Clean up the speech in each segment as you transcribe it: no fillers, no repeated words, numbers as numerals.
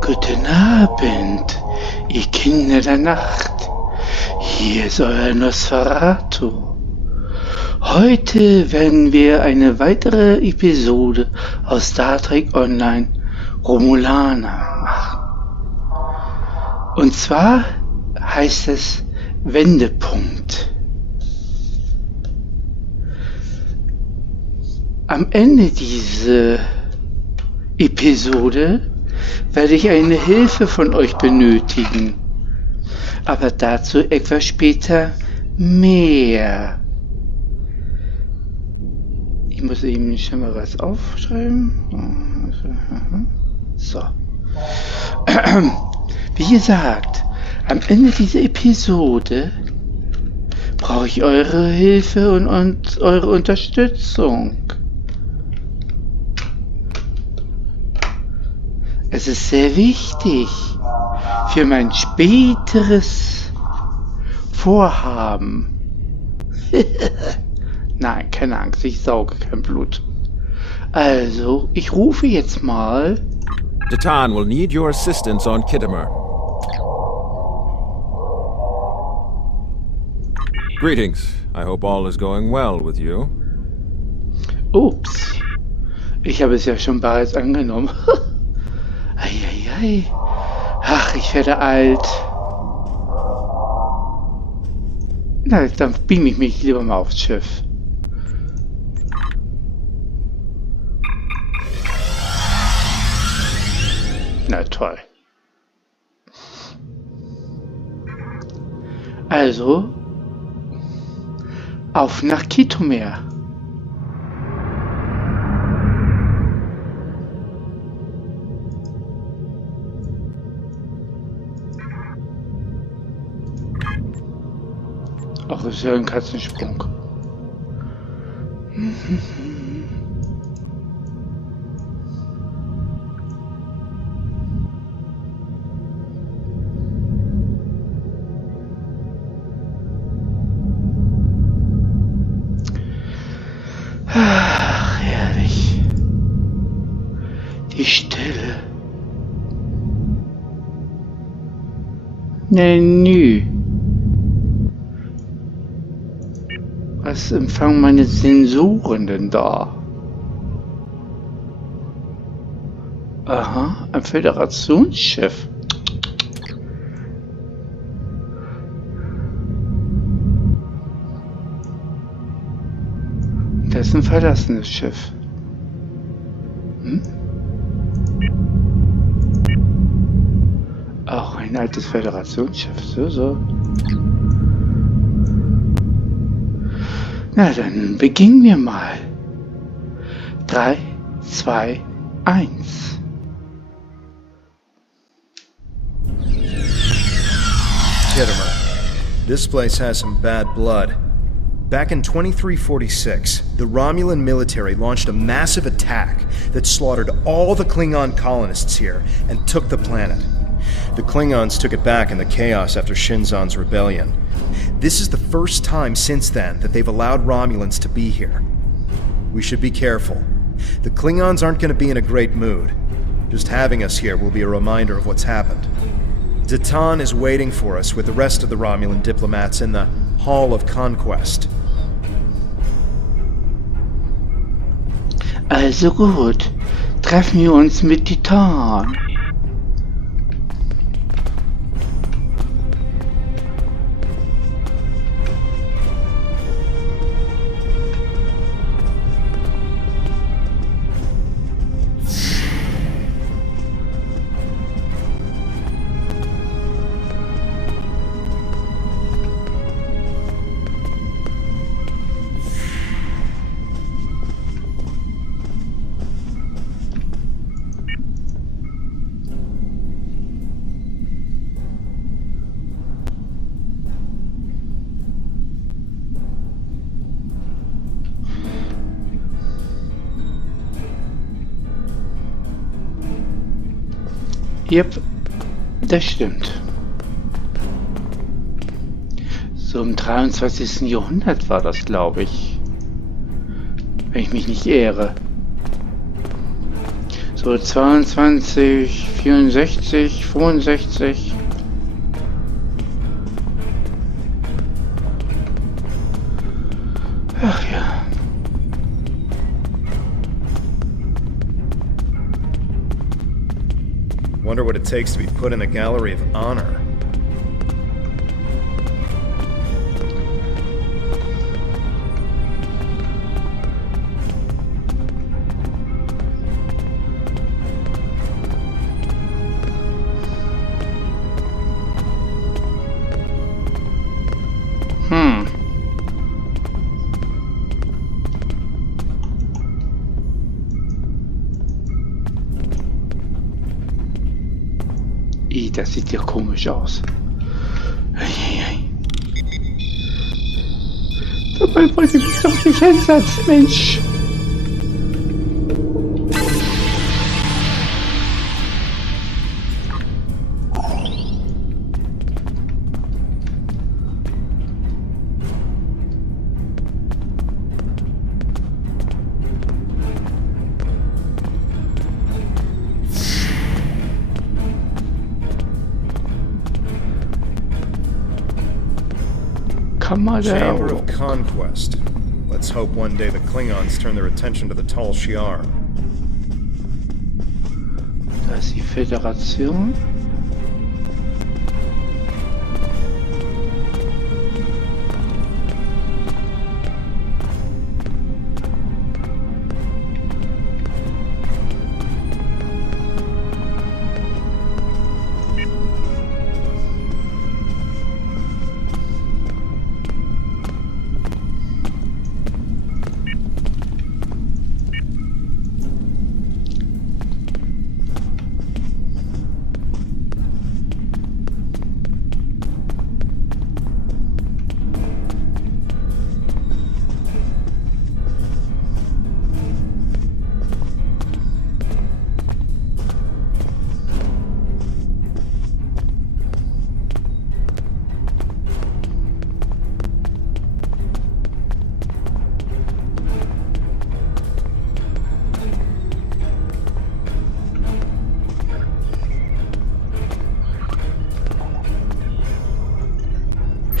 Guten Abend, ihr Kinder der Nacht. Hier ist euer Nosferatu. Heute werden wir eine weitere Episode aus Star Trek Online Romulaner machen. Und zwar heißt es Wendepunkt. Am Ende dieser Episode werde ich eine Hilfe von euch benötigen, aber dazu etwas später mehr. Ich muss eben schon mal was aufschreiben. So. Wie gesagt, am Ende dieser Episode brauche ich eure Hilfe und eure Unterstützung. Es ist sehr wichtig für mein späteres Vorhaben. Nein, keine Angst, ich sauge kein Blut. Also, ich rufe jetzt mal. Datan will need your assistance on Kittimer. Greetings. I hope all is going well with you. Ups. Ich habe es ja schon bereits angenommen. Eieiei. Ach, ich werde alt. Na, dann beam ich mich lieber mal aufs Schiff. Na toll. Also, auf nach Kittimer. Ach, das ist ja ein Katzensprung. Ach, herrlich. Die Stille. Menü. Was empfangen meine Sensoren denn da? Aha, ein Föderationsschiff. Das ist ein verlassenes Schiff. Auch ein altes Föderationsschiff. So. Na, dann beginnen wir mal. 3, 2, 1. Kittimer. This place has some bad blood. Back in 2346, the Romulan military launched a massive attack that slaughtered all the Klingon colonists here and took the planet. The Klingons took it back in the chaos after Shinzon's rebellion. This is the first time since then that they've allowed Romulans to be here. We should be careful. The Klingons aren't going to be in a great mood. Just having us here will be a reminder of what's happened. Datan is waiting for us with the rest of the Romulan diplomats in the Hall of Conquest. Also gut, treffen wir uns mit Titan. Yep, das stimmt. So im 23. Jahrhundert war das, glaube ich. Wenn ich mich nicht irre. So 22, 64, 65. Ach ja. Wonder what it takes to be put in the Gallery of Honor. Das sieht ja komisch aus. Dabei wollte ich mich doch nicht hinsetzen, Mensch. Chamber of Conquest. Let's hope one day the Klingons turn their attention to the Tal Shiar. Da ist die Föderation.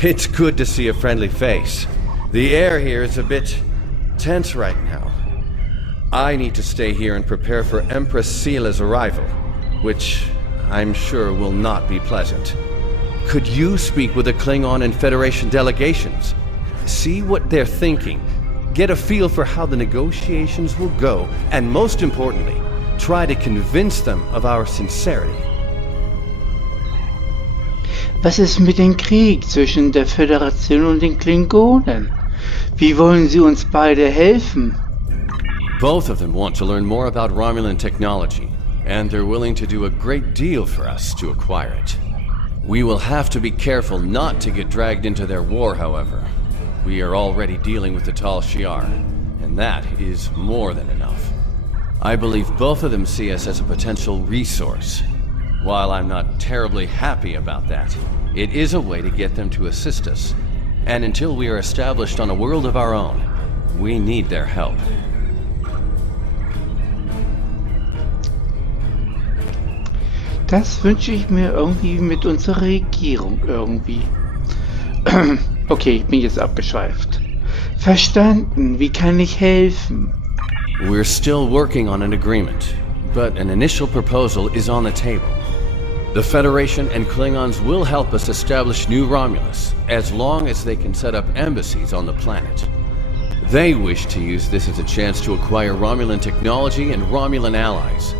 It's good to see a friendly face. The air here is a bit tense right now. I need to stay here and prepare for Empress Seela's arrival, which I'm sure will not be pleasant. Could you speak with the Klingon and Federation delegations? See what they're thinking. Get a feel for how the negotiations will go, and most importantly, try to convince them of our sincerity. Was ist mit dem Krieg zwischen der Föderation und den Klingonen? Wie wollen sie uns beide helfen? Both of them want to learn more about Romulan technology, and they're willing to do a great deal for us to acquire it. We will have to be careful not to get dragged into their war, however. We are already dealing with the Tal Shiar, and that is more than enough. I believe both of them see us as a potential resource. While I'm not terribly happy about that, it is a way to get them to assist us. And until we are established on a world of our own, we need their help. Das wünsche ich mir irgendwie mit unserer Regierung irgendwie. Okay, ich bin jetzt abgeschweift. Verstanden, wie kann ich helfen? We're still working on an agreement, but an initial proposal is on the table. The Federation and Klingons will help us establish New Romulus, as long as they can set up embassies on the planet. They wish to use this as a chance to acquire Romulan technology and Romulan allies.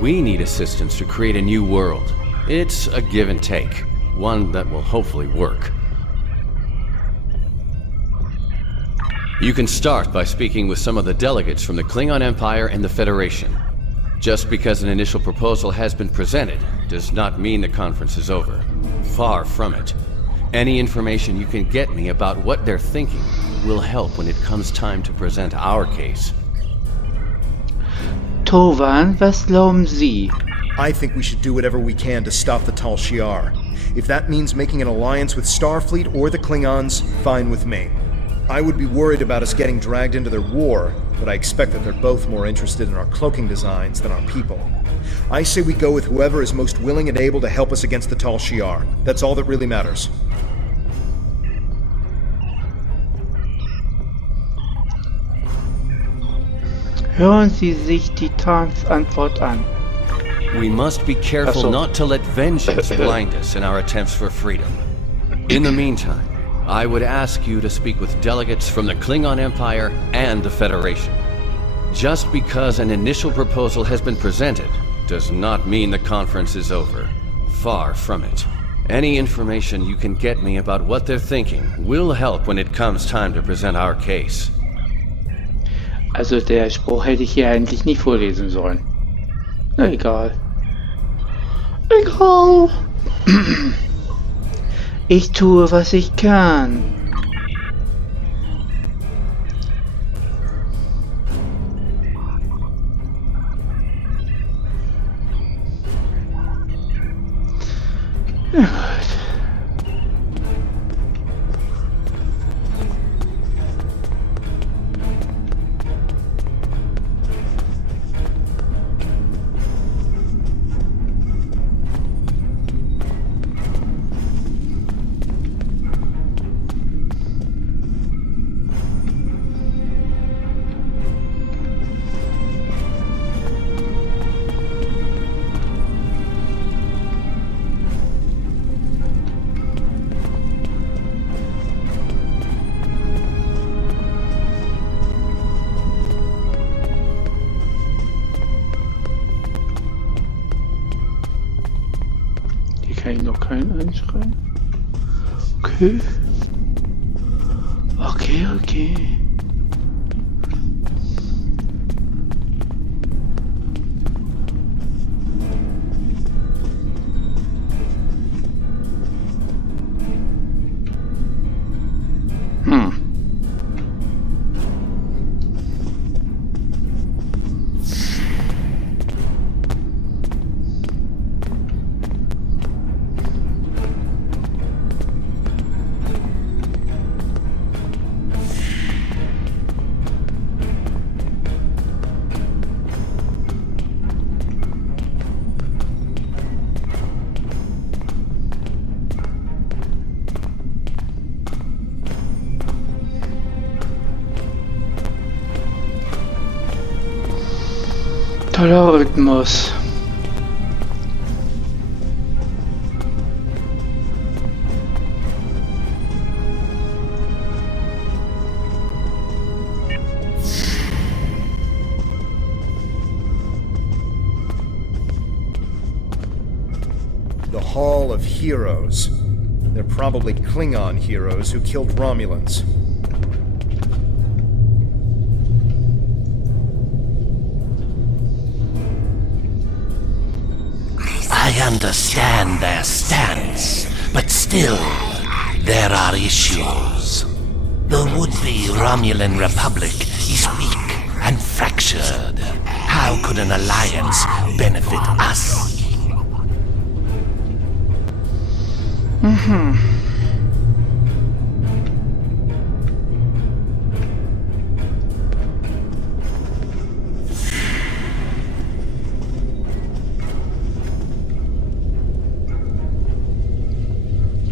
We need assistance to create a new world. It's a give and take, one that will hopefully work. You can start by speaking with some of the delegates from the Klingon Empire and the Federation. Just because an initial proposal has been presented does not mean the conference is over. Far from it. Any information you can get me about what they're thinking will help when it comes time to present our case. Tovan, was glauben Sie? I think we should do whatever we can to stop the Tal Shiar. If that means making an alliance with Starfleet or the Klingons, fine with me. I would be worried about us getting dragged into their war, but I expect that they're both more interested in our cloaking designs than our people. I say we go with whoever is most willing and able to help us against the Tal Shiar. That's all that really matters. Hören Sie sich die Tans Antwort an. We must be careful so. not to let vengeance blind us in our attempts for freedom. In the meantime, I would ask you to speak with delegates from the Klingon Empire and the Federation. Just because an initial proposal has been presented does not mean the conference is over. Far from it. Any information you can get me about what they're thinking will help when it comes time to present our case. Also der Spruch hätte ich hier eigentlich nicht vorlesen sollen. Na egal. Egal. Ich tue, was ich kann. Ja, gut. Kann ich noch keinen anschreien? Okay. Okay. Toller Rhythmus. The Hall of Heroes. They're probably Klingon heroes who killed Romulans. I understand their stance, but still, there are issues. The would-be Romulan Republic is weak and fractured. How could an alliance benefit us?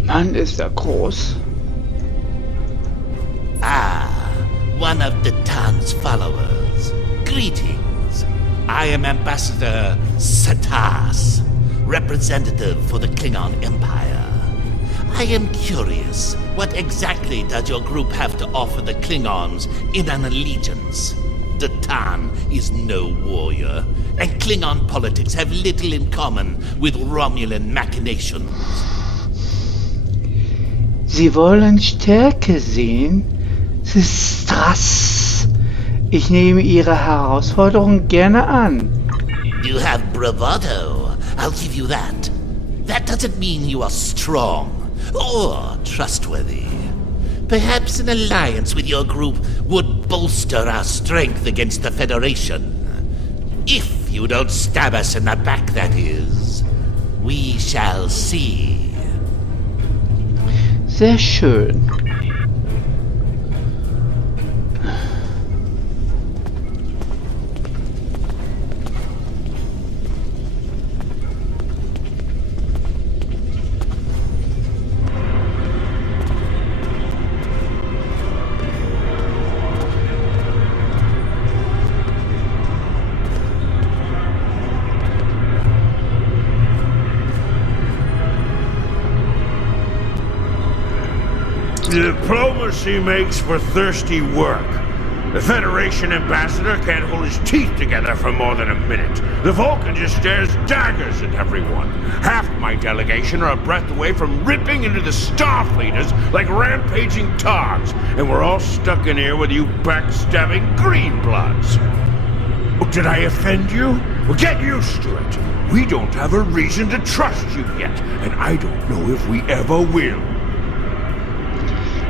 Mann, ist er groß. One of the Tan's followers. Greetings. I am Ambassador Satas, representative for the Klingon Empire. I am curious, what exactly does your group have to offer the Klingons in an allegiance? The Tan is no warrior, and Klingon politics have little in common with Romulan machinations. Sie wollen Stärke sehen? Das ist krass. Ich nehme Ihre Herausforderung gerne an. You have bravado, I'll give you that. That doesn't mean you are strong or trustworthy. Perhaps an alliance with your group would bolster our strength against the Federation. If you don't stab us in the back, that is. We shall see. Sehr schön. Diplomacy makes for thirsty work. The Federation ambassador can't hold his teeth together for more than a minute. The Vulcan just stares daggers at everyone. Half my delegation are a breath away from ripping into the Starfleeters like rampaging togs, and we're all stuck in here with you backstabbing greenbloods. Oh, did I offend you? Well, get used to it. We don't have a reason to trust you yet, and I don't know if we ever will.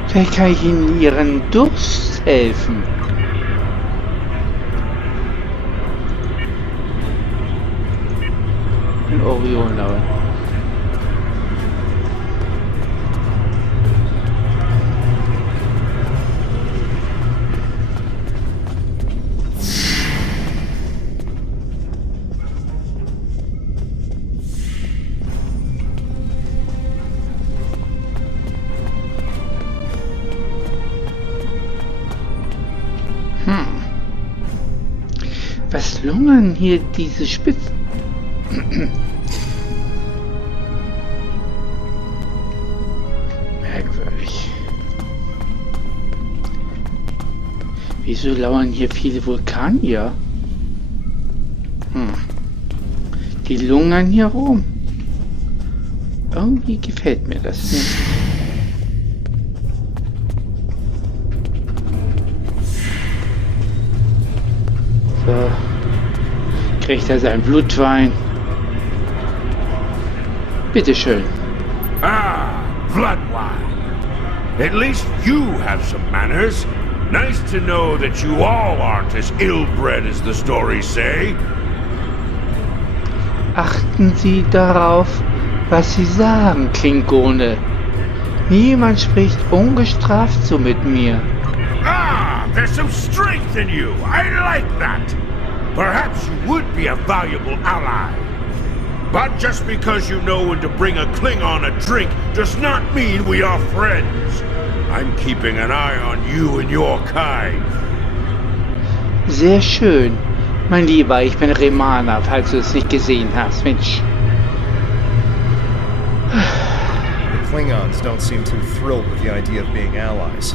Vielleicht kann ich Ihnen Ihren Durst helfen. Ein Orion, aber. Was lungern hier diese Spitzen? Merkwürdig. Wieso lauern hier viele Vulkanier? Die lungern hier rum. Irgendwie gefällt mir das nicht. So. Kriegt er seinen Blutwein. Bitteschön. Ah, blood wine. At least you have some manners. Nice to know that you all aren't as ill-bred as the stories say. Achten Sie darauf, was Sie sagen, Klingone. Niemand spricht ungestraft so mit mir. Ah, there's some strength in you. I like that. Perhaps you would be a valuable ally. But just because you know when to bring a Klingon a drink does not mean we are friends. I'm keeping an eye on you and your kind. Sehr schön. Mein Lieber, ich bin Remana, falls du es nicht gesehen hast. Mensch. The Klingons don't seem too thrilled with the idea of being allies.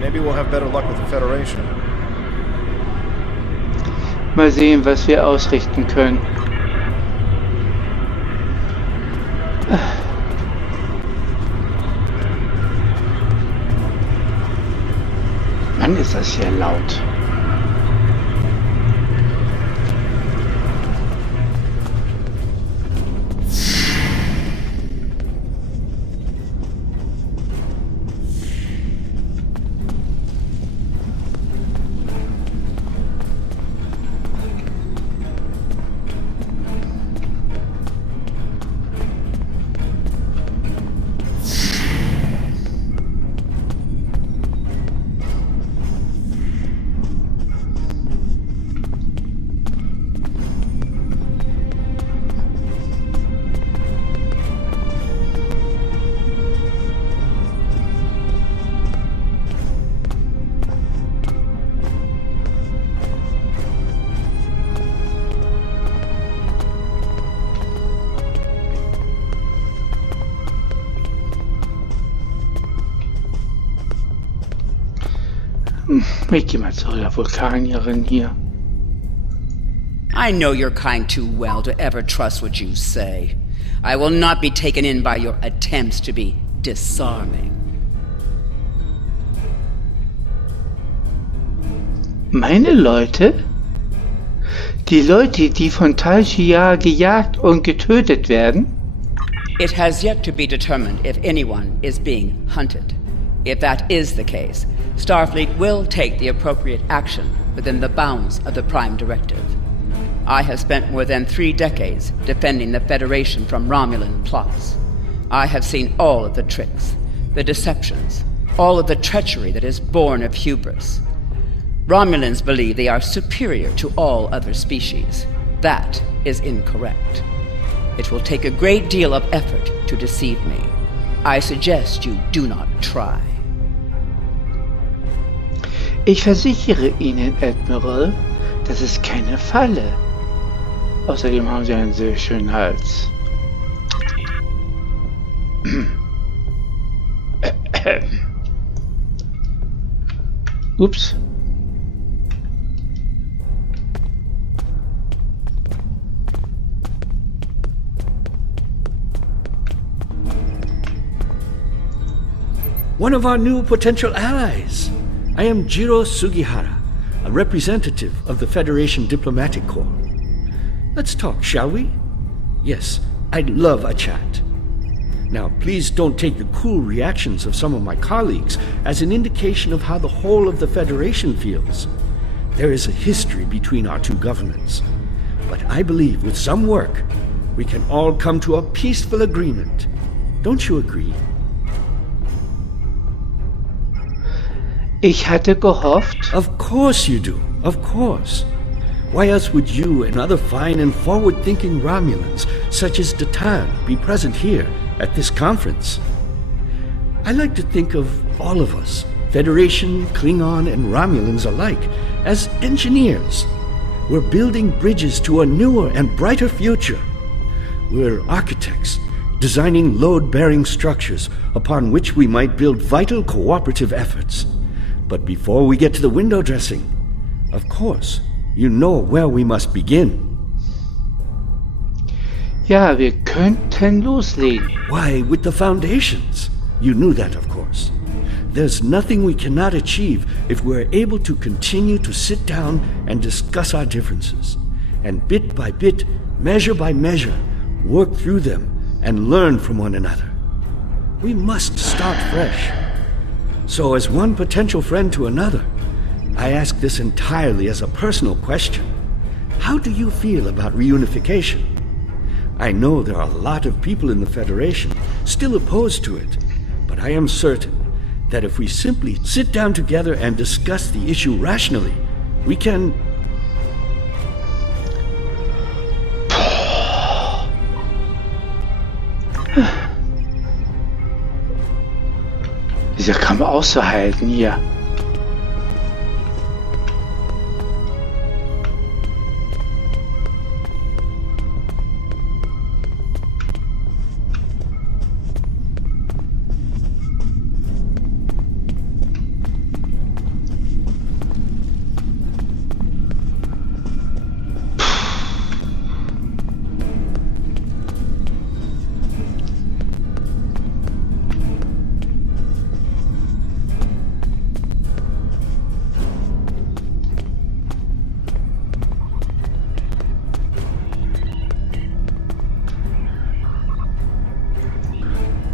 Maybe we'll have better luck with the Federation. Mal sehen, was wir ausrichten können. Mann, ist das hier laut. Ich geh mal zu der Vulkanierin hier. I know your kind too well to ever trust what you say. I will not be taken in by your attempts to be disarming. Meine Leute? Die Leute, die von Tal Shiar gejagt und getötet werden? It has yet to be determined if anyone is being hunted. If that is the case, Starfleet will take the appropriate action within the bounds of the Prime Directive. I have spent more than 3 decades defending the Federation from Romulan plots. I have seen all of the tricks, the deceptions, all of the treachery that is born of hubris. Romulans believe they are superior to all other species. That is incorrect. It will take a great deal of effort to deceive me. I suggest you do not try. Ich versichere Ihnen, Admiral, das ist keine Falle. Außerdem haben Sie einen sehr schönen Hals. Ups. One of our new potential allies. I am Jiro Sugihara, a representative of the Federation Diplomatic Corps. Let's talk, shall we? Yes, I'd love a chat. Now, please don't take the cool reactions of some of my colleagues as an indication of how the whole of the Federation feels. There is a history between our two governments. But I believe with some work, we can all come to a peaceful agreement. Don't you agree? Ich hatte gehofft. Of course you do. Of course. Why else would you and other fine and forward-thinking Romulans, such as Datan, be present here at this conference? I like to think of all of us, Federation, Klingon, and Romulans alike, as engineers. We're building bridges to a newer and brighter future. We're architects, designing load-bearing structures upon which we might build vital cooperative efforts. But before we get to the window dressing, of course, you know where we must begin. Ja, wir könnten loslegen. Why, with the foundations. You knew that, of course. There's nothing we cannot achieve if we're able to continue to sit down and discuss our differences, and bit by bit, measure by measure, work through them and learn from one another. We must start fresh. So as one potential friend to another, I ask this entirely as a personal question. How do you feel about reunification? I know there are a lot of people in the Federation still opposed to it, but I am certain that if we simply sit down together and discuss the issue rationally, we can... Dieser kann man auszuhalten hier.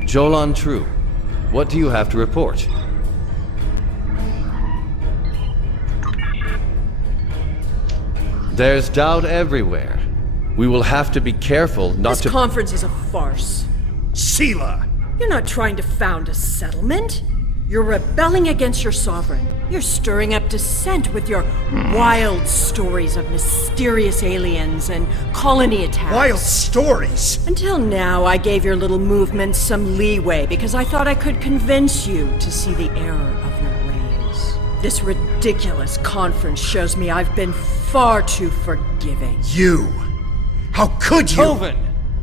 Jolan True, what do you have to report? There's doubt everywhere. We will have to be careful not This conference is a farce. Sela! You're not trying to found a settlement. You're rebelling against your sovereign. You're stirring up dissent with your wild stories of mysterious aliens and colony attacks. Wild stories? Until now, I gave your little movement some leeway because I thought I could convince you to see the error of your ways. This ridiculous conference shows me I've been far too forgiving. You! How could you? Toven!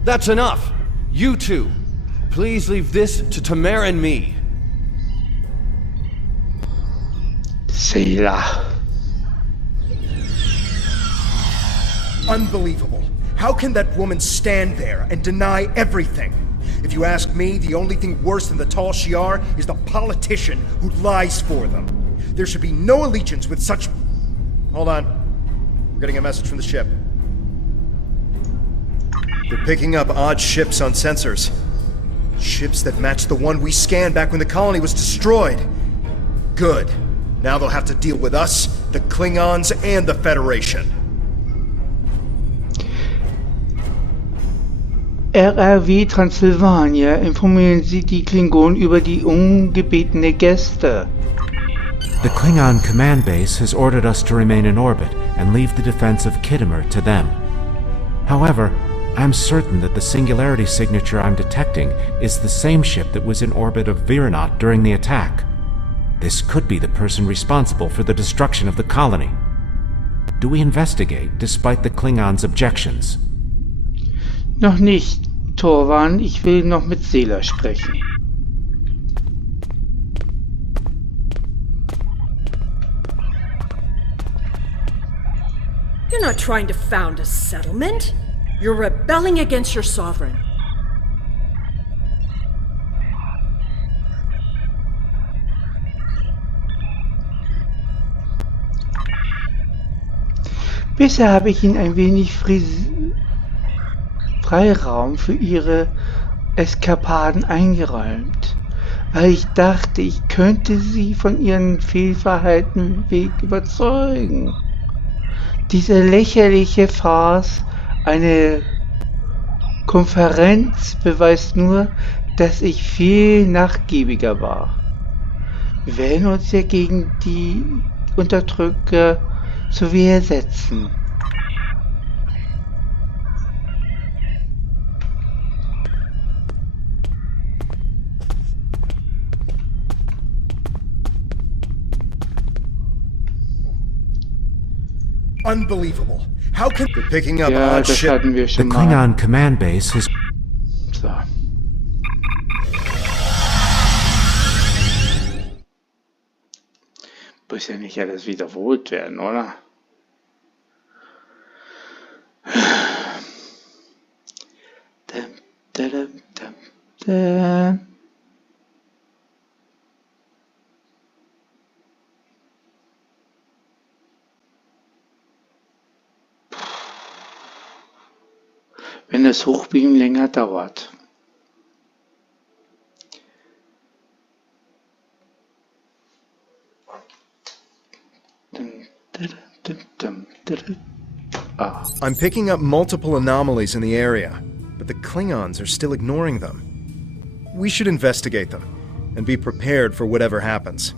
That's enough! You two, please leave this to Tamer and me. Sela. Unbelievable. How can that woman stand there and deny everything? If you ask me, the only thing worse than the Tal Shiar is the politician who lies for them. There should be no allegiance with such... Hold on. We're getting a message from the ship. They're picking up odd ships on sensors. Ships that match the one we scanned back when the colony was destroyed. Good. Now they'll have to deal with us, the Klingons, and the Federation. RRW Transylvania, informieren Sie die Klingonen über die ungebetene Gäste. The Klingon command base has ordered us to remain in orbit and leave the defense of Khitomer to them. However, I'm certain that the singularity signature I'm detecting is the same ship that was in orbit of Viranot during the attack. This could be the person responsible for the destruction of the colony. Do we investigate despite the Klingons' objections? Noch nicht, Torvan. Ich will noch mit Sela sprechen. You're not trying to found a settlement. You're rebelling against your sovereign. Bisher habe ich Ihnen ein wenig Freiraum für Ihre Eskapaden eingeräumt, weil ich dachte, ich könnte Sie von Ihren Fehlverhaltenweg überzeugen. Diese lächerliche Farce, eine Konferenz, beweist nur, dass ich viel nachgiebiger war. Wir werden uns ja gegen die Unterdrücker zur Wehr setzen. Unbelievable. How can we're picking up Ja, odd das shit? hatten wir The schon mal. Klingon command base has... So. Muss ja nicht alles wiederholt werden, oder? Dum, dum, dum, dum. Wenn das Hochbiegen länger dauert. Ah. I'm picking up multiple anomalies in the area, but the Klingons are still ignoring them. We should investigate them, and be prepared for whatever happens.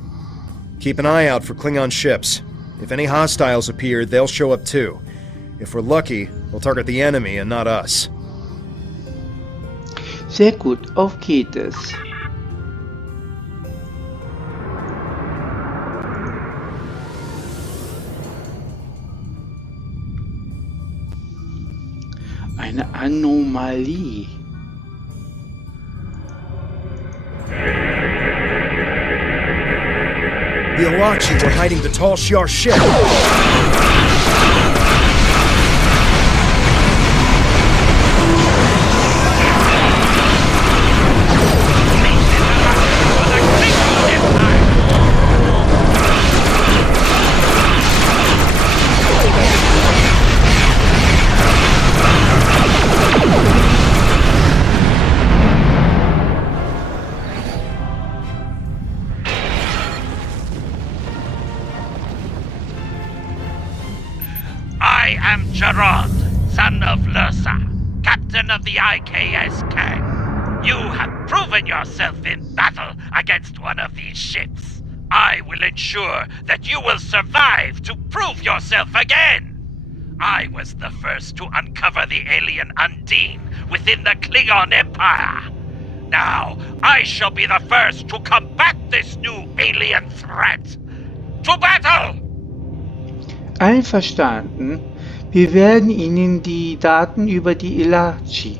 Keep an eye out for Klingon ships. If any hostiles appear, they'll show up too. If we're lucky, they'll target the enemy and not us. Sehr gut, auf geht es. Eine Anomalie. The Alachi were hiding the Tal Shiar ship! I am Gerard, son of Lursa, captain of the IKS Kang. You have proven yourself in battle against one of these ships. I will ensure that you will survive to prove yourself again. I was the first to uncover the alien Undine within the Klingon Empire. Now, I shall be the first to combat this new alien threat. To battle! Einverstanden. Wir werden Ihnen die Daten über die Ilachi.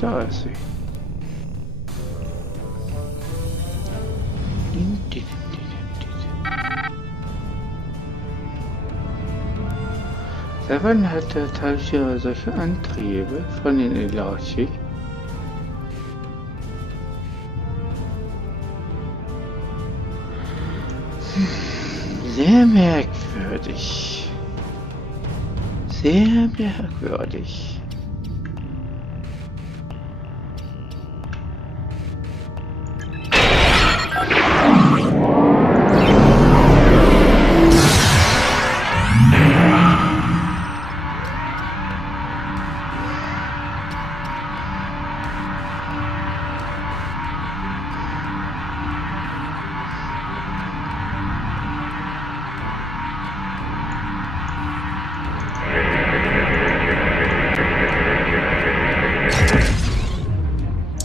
Da ist sie. Diese. Seit wann hat der Tal Shiar solche Antriebe von den Elachi? Sehr merkwürdig. Sehr merkwürdig.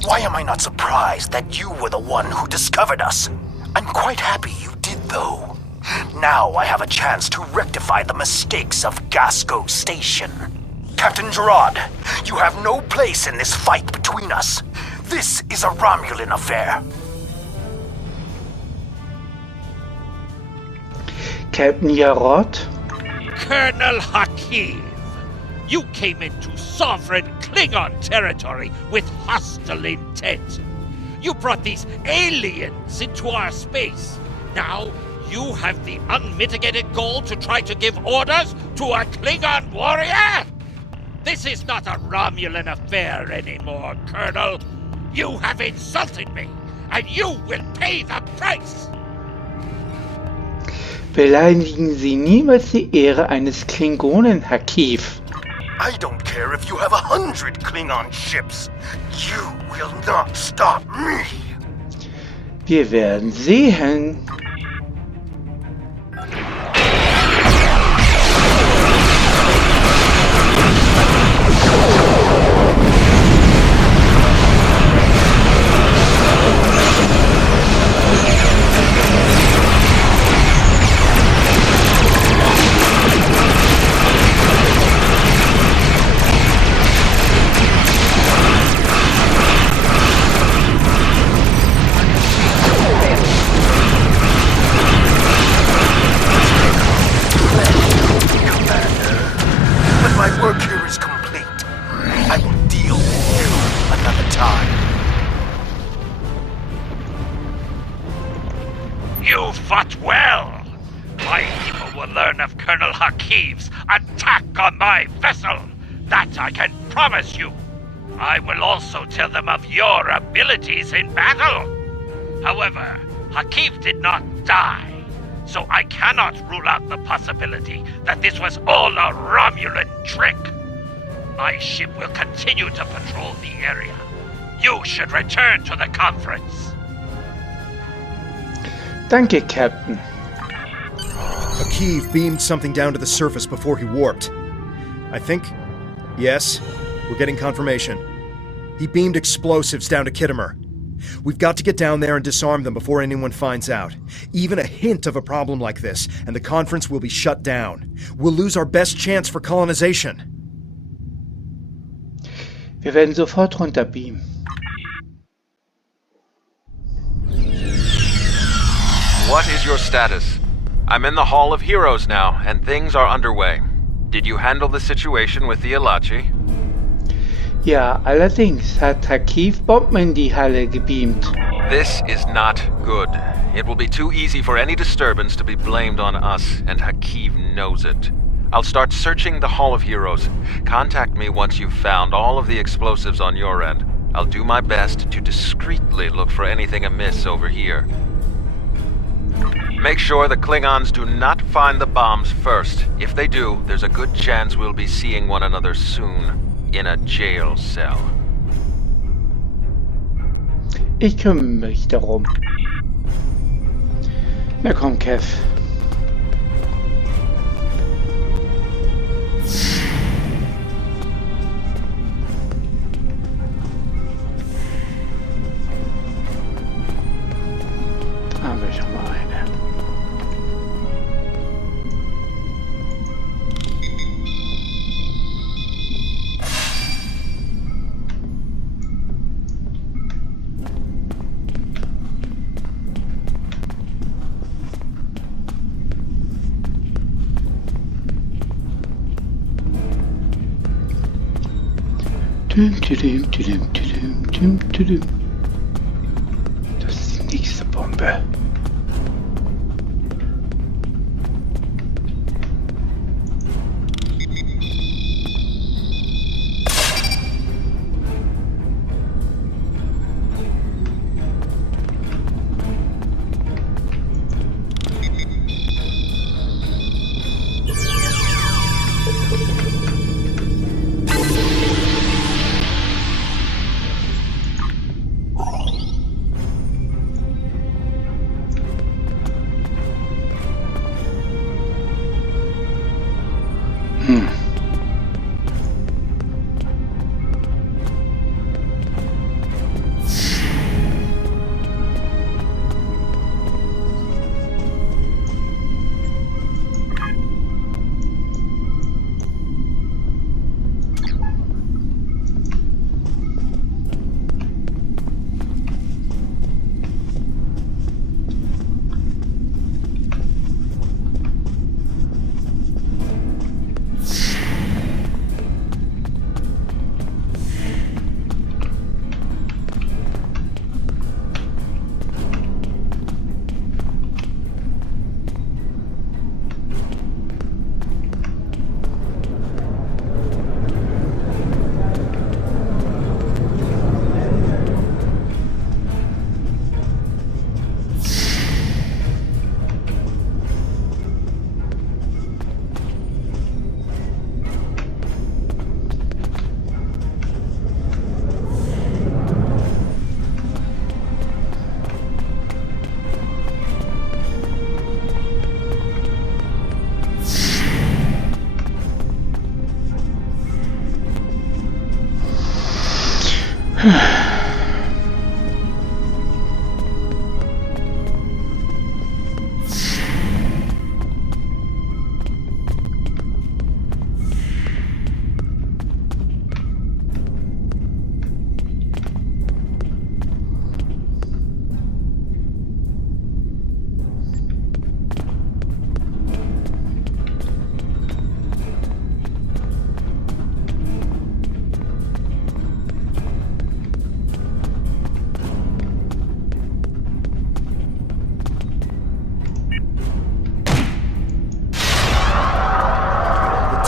Why am I not surprised that you were the one who discovered us? I'm quite happy you did, though. Now I have a chance to rectify the mistakes of Gasco Station. Captain Gerard, you have no place in this fight between us. This is a Romulan affair. Captain Gerard? Colonel Hakiv, you came into sovereign Klingon territory with hostile intent. You brought these aliens into our space. Now you have the unmitigated goal to try to give orders to a Klingon warrior? This is not a Romulan affair anymore, Colonel. You have insulted me, and you will pay the price. Beleidigen Sie niemals die Ehre eines Klingonen, Hakiv. I don't care if you have 100 Klingon ships. You will not stop me. Wir werden sehen. You fought well. My people will learn of Colonel Hakiv's attack on my vessel. That I can promise you. I will also tell them of your abilities in battle. However, Hakiv did not die, so I cannot rule out the possibility that this was all a Romulan trick. My ship will continue to patrol the area. You should return to the conference. Danke, Captain. Hakiv beamed something down to the surface before he warped. I think... Yes, we're getting confirmation. He beamed explosives down to Kittimer. We've got to get down there and disarm them before anyone finds out. Even a hint of a problem like this, and the conference will be shut down. We'll lose our best chance for colonization. Wir werden sofort runterbeamen. What is your status? I'm in the Hall of Heroes now, and things are underway. Did you handle the situation with the Elachi? Ja, allerdings hat Hakiv Bomben in die Halle gebeamt. This is not good. It will be too easy for any disturbance to be blamed on us, and Hakiv knows it. I'll start searching the Hall of Heroes. Contact me once you've found all of the explosives on your end. I'll do my best to discreetly look for anything amiss over here. Make sure the Klingons do not find the bombs first. If they do, there's a good chance we'll be seeing one another soon. In a jail cell. Ich kümmere mich darum. Na komm, Kev. Da haben wir schon mal eine. Das ist die nächste Bombe.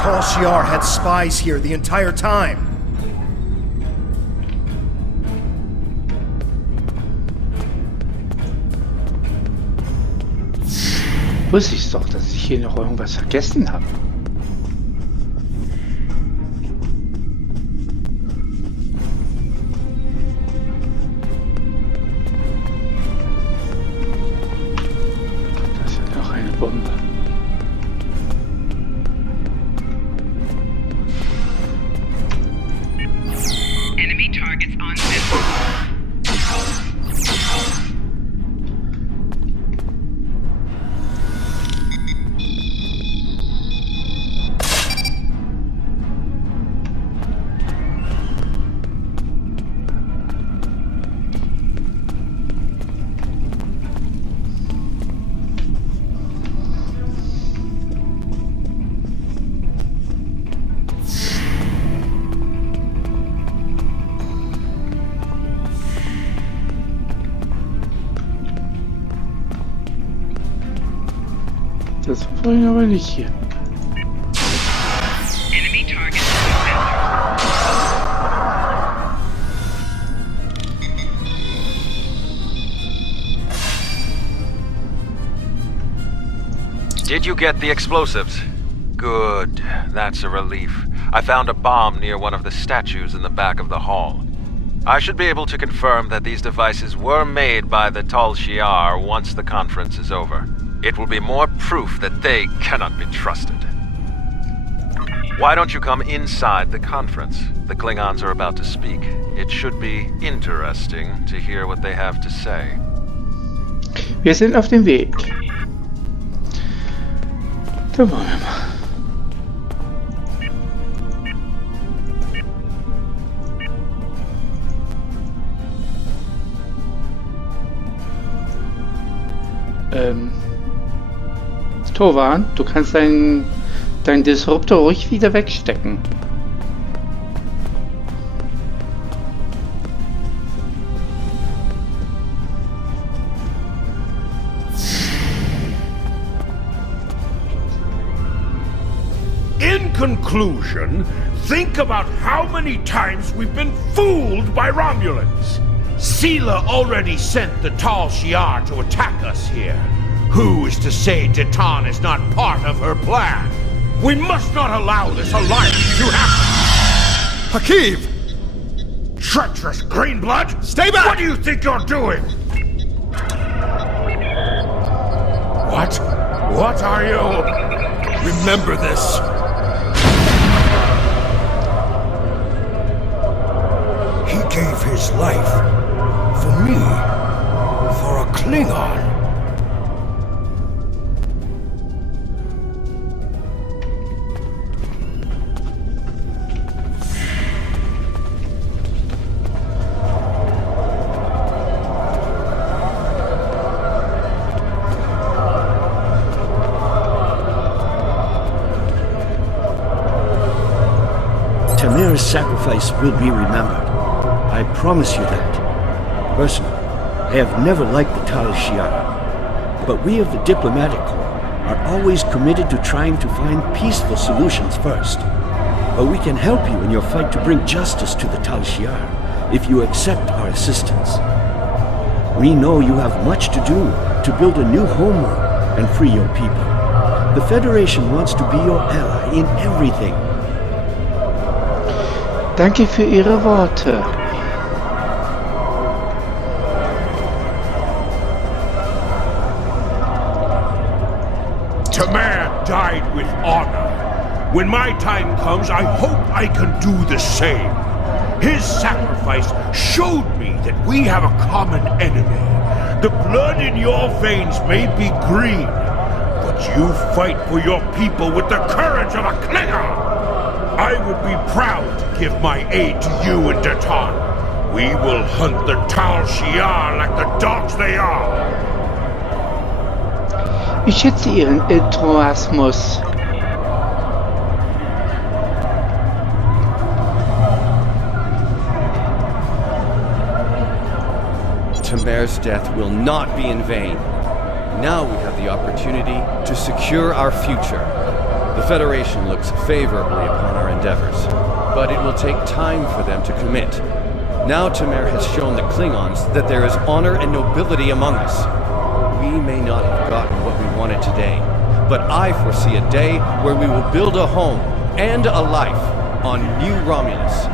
Tal Shiar had spies here the entire time. Wusste ich doch, dass ich hier noch irgendwas vergessen habe. Das ist ja noch eine Bombe. Enemy targets on vessel. Das war ich aber nicht hier. Enemy target on vessel. Did you get the explosives? Good. That's a relief. I found a bomb near one of the statues in the back of the hall. I should be able to confirm that these devices were made by the Tal Shiar once the conference is over. It will be more proof that they cannot be trusted. Why don't you come inside the conference? The Klingons are about to speak. It should be interesting to hear what they have to say. Wir sind auf dem Weg. Da wollen wir mal. Tovan, du kannst deinen Disruptor ruhig wieder wegstecken. In conclusion, think about how many times we've been fooled by Romulans. Sela already sent the Tal Shiar to attack us here. Who is to say Ditan is not part of her plan? We must not allow this alliance to happen! Hakiv! Treacherous Greenblood! Stay back! What do you think you're doing? What? What are you? Remember this. He gave his life for me, for a Klingon. Tamir's sacrifice will be remembered. I promise you that. Personally, I have never liked the Tal Shiar, but we of the Diplomatic Corps are always committed to trying to find peaceful solutions first. But we can help you in your fight to bring justice to the Tal Shiar if you accept our assistance. We know you have much to do to build a new homeworld and free your people. The Federation wants to be your ally in everything. Danke für Ihre Worte. Tamir died with honor. When my time comes, I hope I can do the same. His sacrifice showed me that we have a common enemy. The blood in your veins may be green, but you fight for your people with the courage of a Klingon. I would be proud to give my aid to you and Ditan. We will hunt the Tal Shiar like the dogs they are. Ich schätze Ihren Enthusiasmus. Tamir's death will not be in vain. Now we have the opportunity to secure our future. The Federation looks favorably upon our endeavors, but it will take time for them to commit. Now Tamir has shown the Klingons that there is honor and nobility among us. We may not have gotten what we wanted today, but I foresee a day where we will build a home and a life on New Romulus.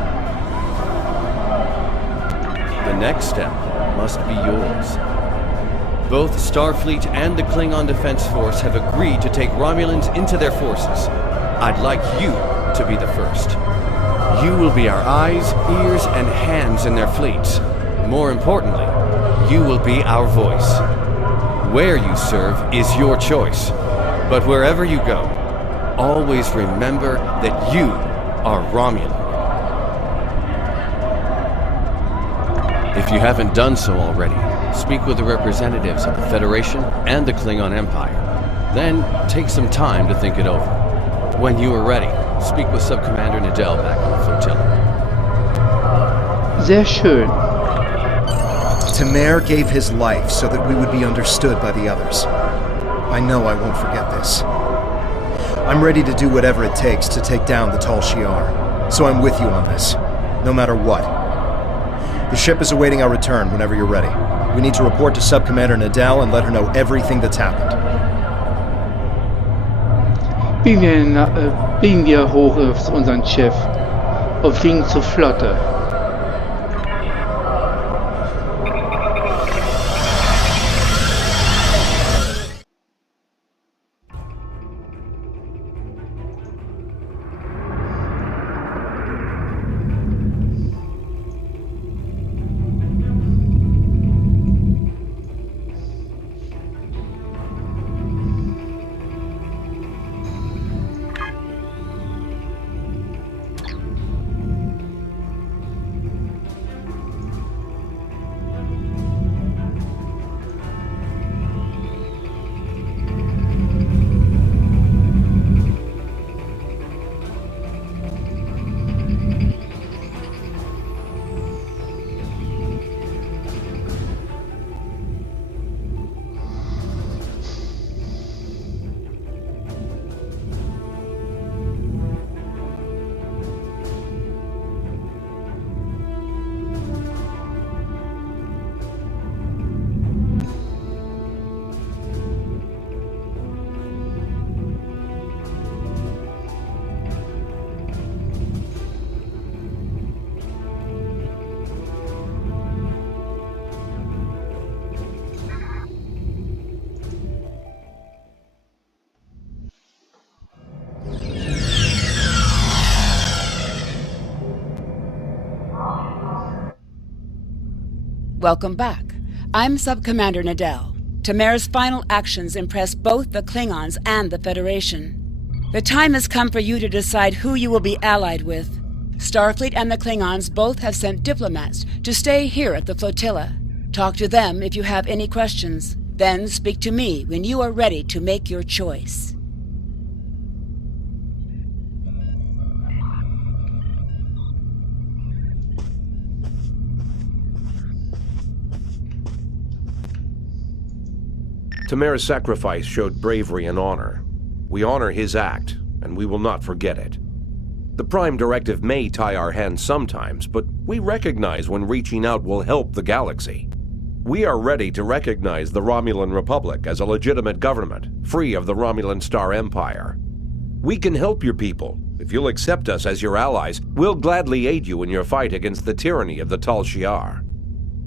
The next step must be yours. Both Starfleet and the Klingon Defense Force have agreed to take Romulans into their forces. I'd like you to be the first. You will be our eyes, ears, and hands in their fleets. More importantly, you will be our voice. Where you serve is your choice. But wherever you go, always remember that you are Romulan. If you haven't done so already, speak with the representatives of the Federation and the Klingon Empire. Then, take some time to think it over. When you are ready, speak with Subcommander Nadell back on the flotilla. Sehr schön. Tamir gave his life so that we would be understood by the others. I know I won't forget this. I'm ready to do whatever it takes to take down the Tal Shiar, so I'm with you on this, no matter what. The ship is awaiting our return whenever you're ready. We need to report to Subcommander Nadell and let her know everything that's happened. Biegen wir hoch auf unseren Schiff und fliegen zur Flotte. Welcome back. I'm Sub-Commander Nadell. Tamer's final actions impressed both the Klingons and the Federation. The time has come for you to decide who you will be allied with. Starfleet and the Klingons both have sent diplomats to stay here at the flotilla. Talk to them if you have any questions. Then speak to me when you are ready to make your choice. Tamer's sacrifice showed bravery and honor. We honor his act, and we will not forget it. The Prime Directive may tie our hands sometimes, but we recognize when reaching out will help the galaxy. We are ready to recognize the Romulan Republic as a legitimate government, free of the Romulan Star Empire. We can help your people. If you'll accept us as your allies, we'll gladly aid you in your fight against the tyranny of the Tal Shiar.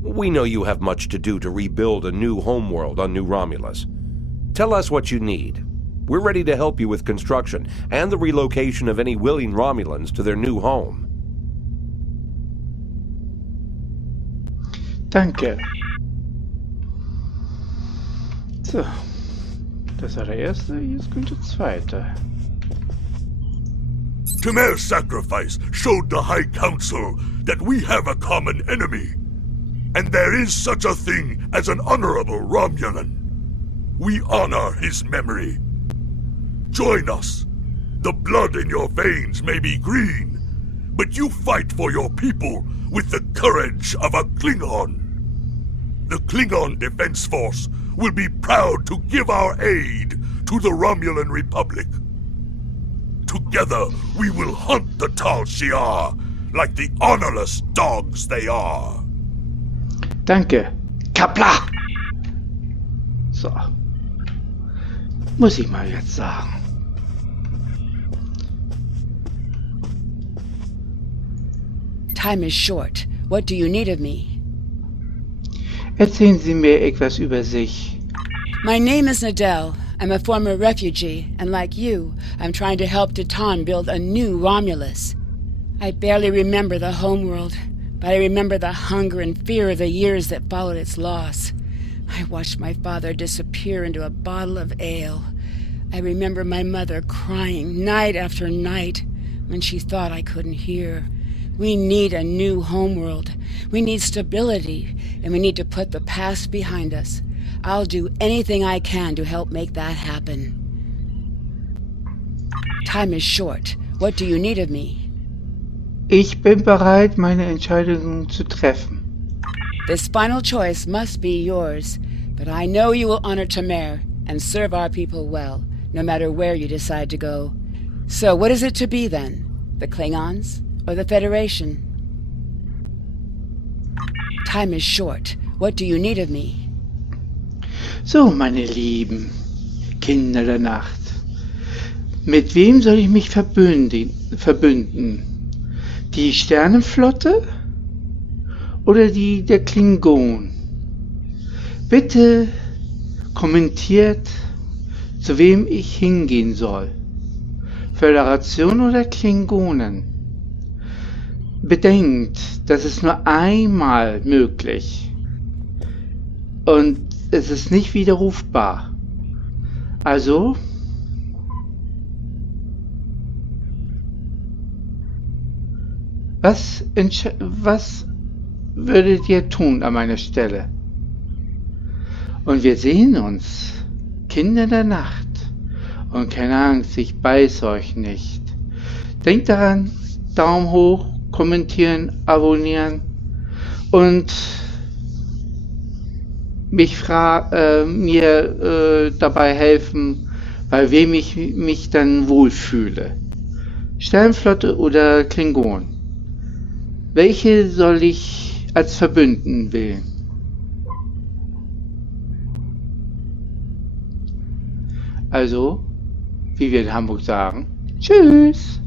We know you have much to do to rebuild a new homeworld on New Romulus. Tell us what you need. We're ready to help you with construction and the relocation of any willing Romulans to their new home. Danke. So, das war der erste, jetzt kommt der zweite. Tamer's sacrifice showed the High Council that we have a common enemy. And there is such a thing as an honorable Romulan. We honor his memory. Join us. The blood in your veins may be green, but you fight for your people with the courage of a Klingon. The Klingon Defense Force will be proud to give our aid to the Romulan Republic. Together, we will hunt the Tal Shiar like the honorless dogs they are. Danke. Kapla! So. Muss ich mal jetzt sagen. Time is short. What do you need of me? Erzählen Sie mir etwas über sich. My name is Nadell. I'm a former refugee, and like you, I'm trying to help Titan build a new Romulus. I barely remember the homeworld, but I remember the hunger and fear of the years that followed its loss. I watched my father disappear into a bottle of ale. I remember my mother crying night after night when she thought I couldn't hear. We need a new homeworld. We need stability, and we need to put the past behind us. I'll do anything I can to help make that happen. Time is short. What do you need of me? Ich bin bereit, meine Entscheidungen zu treffen. This final choice must be yours, but I know you will honor Tamer and serve our people well, no matter where you decide to go. So what is it to be then? The Klingons or the Federation? Time is short. What do you need of me? So, meine lieben Kinder der Nacht. Mit wem soll ich mich verbünden? Die Sternenflotte oder die der Klingonen? Bitte kommentiert, zu wem ich hingehen soll. Förderation oder Klingonen? Bedenkt, das ist nur einmal möglich. Und es ist nicht widerrufbar. Also, was würdet ihr tun an meiner Stelle? Und wir sehen uns, Kinder der Nacht. Und keine Angst, ich beiß euch nicht. Denkt daran, Daumen hoch, kommentieren, abonnieren und mir dabei helfen, bei wem ich mich dann wohlfühle. Sternenflotte oder Klingon? Welche soll ich als Verbündeten wählen? Also, wie wir in Hamburg sagen, tschüss!